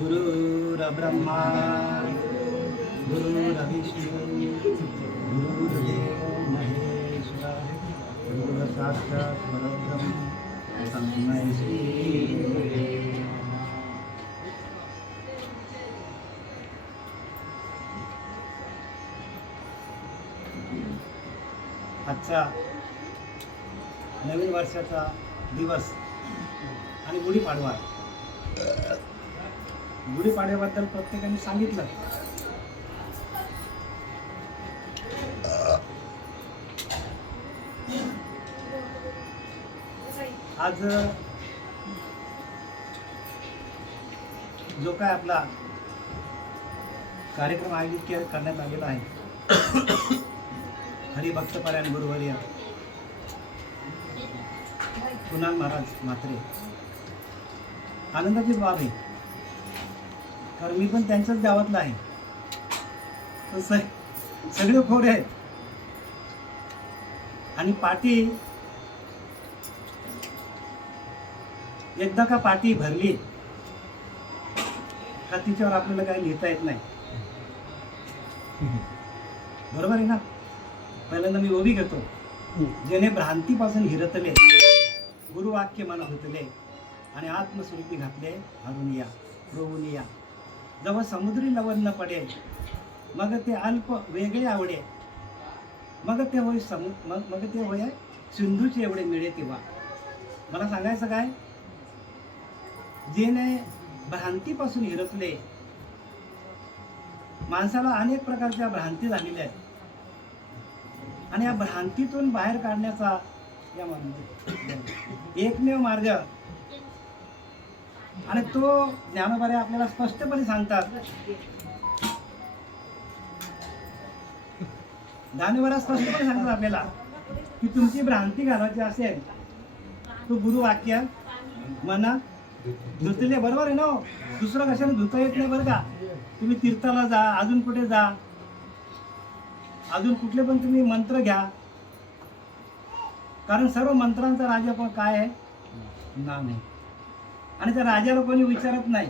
गुरुर्ब्रह्मा गुरुर्विष्णु गुरुर्देवो महेश्वरः गुरुसाक्षात् परब्रह्म तस्मै श्री गुरवे नमः। आजचा नवीन वर्षाचा दिवस आणि गुढीपाडवा. गुढीपाडव्याबद्दल प्रत्येकाने सांगितलं. आज जो काय आपला कार्यक्रम आयोजित करण्यात आलेला आहे, हरिभक्तपरायण गुरुवर्य कुणाल महाराज म्हात्रे, आनंदाची बाब आहे. कारण मी पण त्यांच्याच गावातला आहे. सगळे खोरे आहेत. आणि पाठी एकदा का पाठी भरली का तिच्यावर आपल्याला काही लिहिता येत नाही. बरोबर आहे ना. पहिल्यांदा मी ओवी घेतो. जेणे भ्रांतीपासून हिरतले, गुरुवाक्य मन होतले आणि आत्मस्वरूपी घातले हरुनिया रोवनिया. जेव्हा समुद्री लवण न पडे, मग ते अल्प वेगळे आवडे, मग ते होय सिंधूचे एवढे मिळे तेव्हा. मला सांगायचं काय, जेने भ्रांतीपासून हिरतले. माणसाला अनेक प्रकारच्या भ्रांती झालेल्या आहेत आणि या भ्रांतीतून बाहेर काढण्याचा या एकमेव मार्ग, आणि तो ज्ञानोबारे आपल्याला स्पष्टपणे सांगतात. ज्ञानोबारा स्पष्टपणे सांगतात आपल्याला की तुमची भ्रांती घालायची असेल तो गुरुवाक्य मनात धुतले. बरोबर आहे ना. दुसरं कशाने धुता येत नाही बरं का. तुम्ही तीर्थाला जा, अजून कुठे जा, अजून कुठले पण तुम्ही मंत्र घ्या. कारण सर्व मंत्रांचा राजा पण काय आहे, नाम आहे. आणि त्या राजाला कोणी विचारत नाही.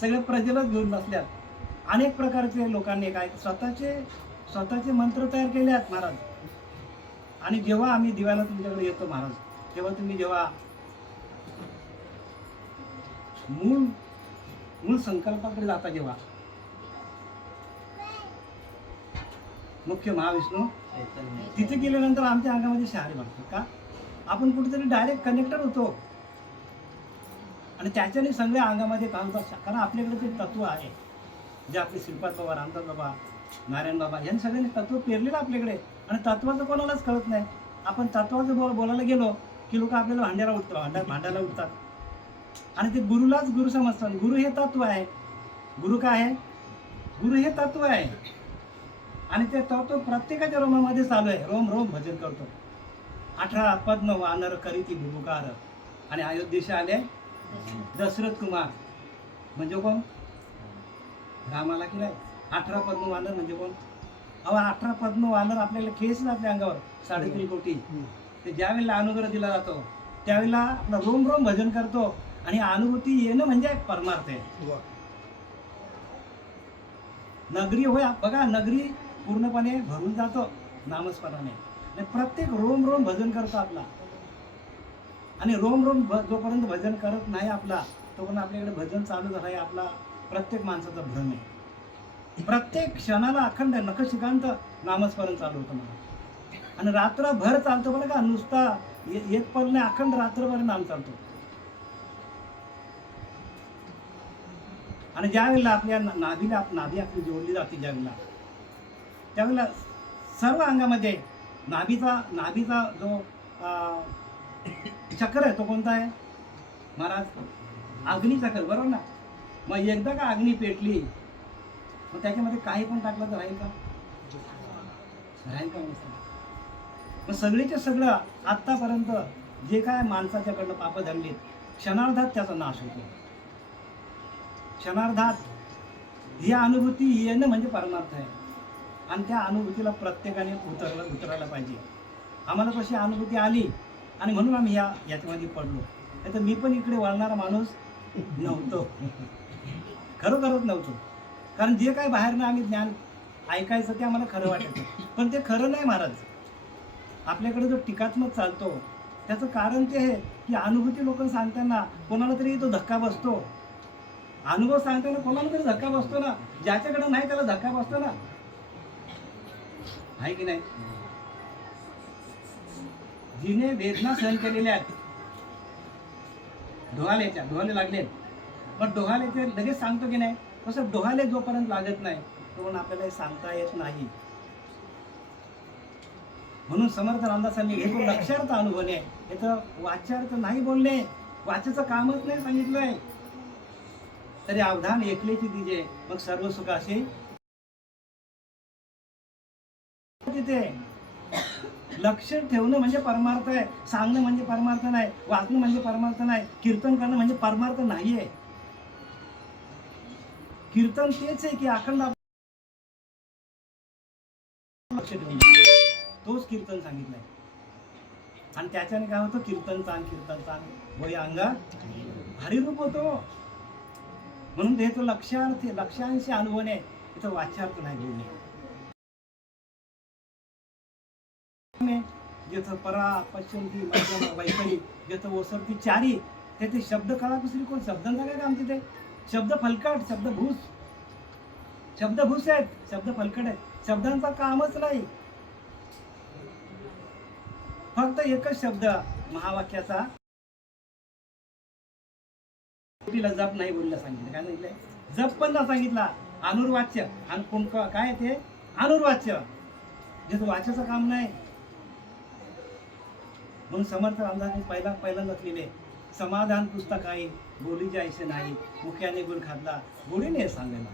सगळे प्रजेलाच घेऊन बसल्यात. अनेक प्रकारचे लोकांनी काय स्वतःचे मंत्र तयार केले आहेत महाराज. आणि जेव्हा आम्ही दिव्याला तुमच्याकडे येतो महाराज, तेव्हा तुम्ही जेव्हा मूळ संकल्पाकडे जाता, जेव्हा मुख्य महाविष्णू तिथे गेल्यानंतर आमच्या अंगामध्ये शहारे वाटतात का आपण कुठेतरी डायरेक्ट कनेक्टेड होतो. आणि त्याच्याने सगळ्या अंगामध्ये काम करतात. कारण आपल्याकडे ते तत्व आहे जे आपले श्रीपाद बाबा, रामदास बाबा, नारायण बाबा यांनी सगळ्यांनी तत्व पेरलेलं आपल्याकडे. आणि तत्वाचं कोणालाच कळत नाही. आपण तत्वाचं बोलायला गेलो की लोक आपल्याला भांडायला उठतात. आणि ते गुरुलाच गुरु समजतात. गुरु हे तत्व आहे. गुरु काय आहे, गुरु हे तत्व आहे. आणि ते तत्व प्रत्येकाच्या रोमामध्ये चालू आहे. रोम रोम भजन करतो. 18 पद्म वानर करीती भुभुकार. आणि अयोध्येशी आले दशरथ कुमार. म्हणजे कोण, रामाला की नाही. 18 पद्म वानर म्हणजे कोण. अहो 18 पद्म वानर आपल्याला केस आपल्या अंगावर 3.5 कोटी. ते ज्यावेळेला अनुग्रह दिला जातो त्यावेळेला आपला रोम रोम भजन करतो. आणि अनुभूती येणं म्हणजे परमार्थ आहे. नगरी होय बघा, नगरी पूर्णपणे भरून जातो नामस्मरणाने. प्रत्येक रोम रोम भजन करतो आपला. आणि रोम रोम जोपर्यंत भजन करत नाही आपला, तोपर्यंत आपल्याकडे भजन चालू झालं आहे. आपला प्रत्येक माणसाचा भ्रम आहे. प्रत्येक क्षणाला अखंड नखशिकांत नामस्मरण चालू होतं मला. आणि रात्रभर चालतो बरं का. नुसता एक पल नाही, अखंड रात्रभर नाम चालतो. आणि ज्यावेळेला आपल्या नाभी आपली जोडली जाते, त्यावेळेला सर्व अंगामध्ये नाभीचा जो चक्र आहे तो कोणता आहे महाराज, अग्निचक्र. बरोबर ना. मग एकदा का अग्नी पेटली, मग त्याच्यामध्ये काही पण टाकलं तर राहील का मग सगळीचे सगळं आत्तापर्यंत जे काय माणसाच्याकडनं पाप धरलीत, क्षणार्धात त्याचा नाश होतो. क्षणार्धात ही अनुभूती येणं म्हणजे परमार्थ आहे. आणि त्या अनुभूतीला प्रत्येकाने उतरायला पाहिजे. आम्हाला कशी अनुभूती आली आणि म्हणून आम्ही याच्यामध्ये पडलो. नाही तर मी पण इकडे वळणारा माणूस नव्हतो, खरोखरच नव्हतो. कारण जे काही बाहेरनं आम्ही ज्ञान ऐकायचं ते आम्हाला खरं वाटायचं, पण ते खरं नाही महाराज. आपल्याकडे जो टीकात्मक चालतो त्याचं कारण ते आहे की अनुभूती लोक सांगताना कोणाला तरी तो धक्का बसतो, अनुभव सांगताना कोणाला तरी धक्का बसतो ना. ज्याच्याकडे नाही त्याला धक्का बसतो ना, आहे की नाही. जिने वेदना सहन केलेल्या आहेत, डोहाले लागले, पण डोहाले ते लगेच सांगतो की नाही. तसं डोहाले जोपर्यंत लागत नाही तोपर्यंत आपल्याला हे सांगता येत नाही. म्हणून समर्थ रामदासांनी हे तो लक्षार्थ अनुभवणे, हे तर वाच्यार्थ नाही बोलणे, वाचेचं कामच नाही सांगितलंय. तरी अवधान ऐकलेची दिजे मग सर्व सुख असे तिथे. लक्ष ठेवणं म्हणजे परमार्थ आहे, सांगणं म्हणजे परमार्थ नाही, वाचणं म्हणजे परमार्थ नाही, कीर्तन करणं म्हणजे परमार्थ नाहीये. कीर्तन तेच आहे की अखंड लक्ष ठेवून तोच कीर्तन सांगितलंय. आणि त्याच्याने काय होतं, कीर्तन चांग वय अंगा हरिरूप होतो. म्हणून ते तो लक्षांशी अनुभवणे, इथं वाच्यार्थ नाही बोलणे. जेथं परा पश्चिंती मध्यम वैखरी, जेथं ओसरती चारी, तेथे शब्द कळा दुसरी कोण शब्दांचा काय काम. तिथे शब्द फलकट, शब्दभूस आहेत, शब्द फलकट आहेत, शब्दांचा कामच नाही. फक्त एकच शब्द महावाक्याचा जप नाही बोलला सांगितलं. काय सांगितलंय, जप पण ना सांगितला, अनुर्वाच्य. आणि कोण काय ते अनुर्वाच्य, जे वाच्याचं काम नाही. म्हणून समर्थ रामदासांनी पहिल्यांदाच लिहिले, समाधान पुस्तक आहे बोली जायचे नाही, मुख्याने गुण खाल्ला गोडीने सांगायला.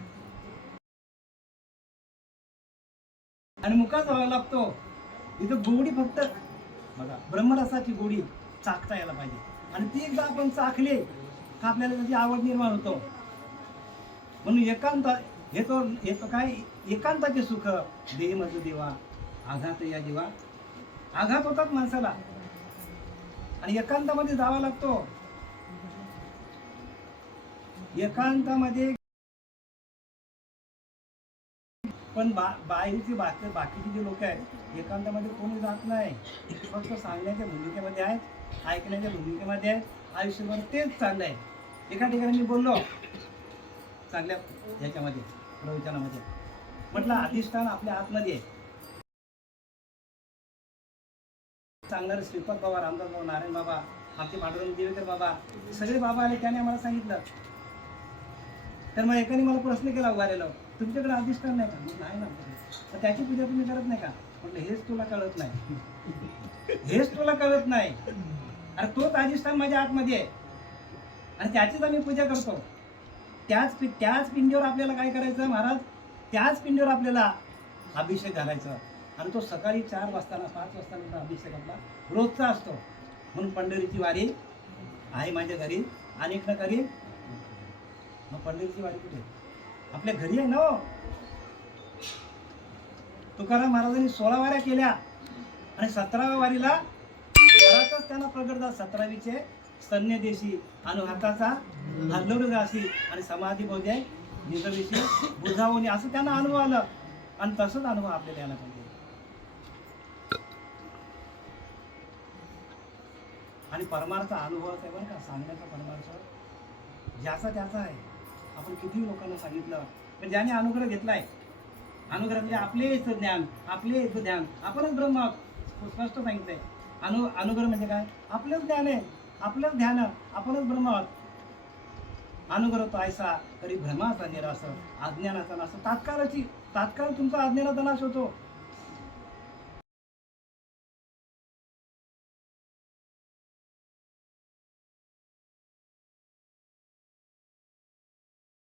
आणि मुखात व्हावा लागतो. इथं गोडी फक्त बघा, ब्रह्मरसाची गोडी चाखता यायला पाहिजे. आणि ती एकदा आपण चाखली का आपल्याला त्याची आवड निर्माण होतो. म्हणून एकांत हे तो काय एकांताचे सुख देही मज देवा, आघात या जीवा. आघात होतात माणसाला आणि एकांतामध्ये जावा लागतो. एकांतामध्ये पण बाकीचे जे लोक आहेत एकांतामध्ये कोणी जात नाही, फक्त सांगण्याच्या भूमिकेमध्ये आहेत, ऐकण्याच्या भूमिकेमध्ये आहेत, आयुष्यभर तेच चाललंय. एका ठिकाणी मी बोललो चांगल्या ह्याच्यामध्ये प्रवचनामध्ये, म्हटलं अधिष्ठान आपल्या आतमध्ये आहे. सांगणारे श्रीपाद बाबा, रामदास बाबा, नारायण बाबा, आमचे पांडुरंग देवेकर बाबा, सगळे बाबा आले, त्याने आम्हाला सांगितलं. तर मग एकाने मला प्रश्न केला उभारेला, तुमच्याकडे अधिष्ठान नाही का? नाही ना. तर त्याची पूजा तुम्ही करत नाही का? म्हटलं हेच तुला कळत नाही, हेच तुला कळत नाही. अरे तोच अधिष्ठान माझ्या आतमध्ये आहे आणि त्याचीच आम्ही पूजा करतो. त्याच पिंडीवर आपल्याला काय करायचं महाराज, त्याच पिंडीवर आपल्याला अभिषेक घालायचा. आणि तो सकाळी 4 वाजता 5 वाजता अभिषेक आपला रोजचा असतो. म्हणून पंढरीची वारी आहे माझ्या घरी, अनेक न करी. मग पंढरीची वारी कुठे? आपल्या घरी आहे ना. तुकाराम महाराजांनी 16 वाऱ्या केल्या आणि 17व्या वारीला घरातच त्यांना प्रगट झाला. 17वीचे सन्यदेशी आणि हाताचा हल्लोर अशी आणि समाधी बोधे निजविषयी बुधावणी, असं त्यांना अनुभव आलं. आणि तसंच अनुभव आपल्याला यायला पाहिजे. आणि परमार्थ अनुभवाचा आहे बरं का, सांगण्याचा परमार्थ ज्याचा त्याचा आहे. आपण किती लोकांना सांगितलं, पण ज्याने अनुग्रह घेतलाय, अनुग्रह म्हणजे आपलेच ज्ञान, आपलेच ध्यान, आपणच ब्रह्म, स्पष्ट सांगितलंय. अनुग्रह म्हणजे काय, आपलंच ज्ञान आहे, आपलंच ध्यान, आपणच ब्रह्म. अनुग्रह तो ऐसा तरी भ्रमाचा निराश, अज्ञानाचा नाश. तात्काळ तुमचा अज्ञानाचा नाश होतो.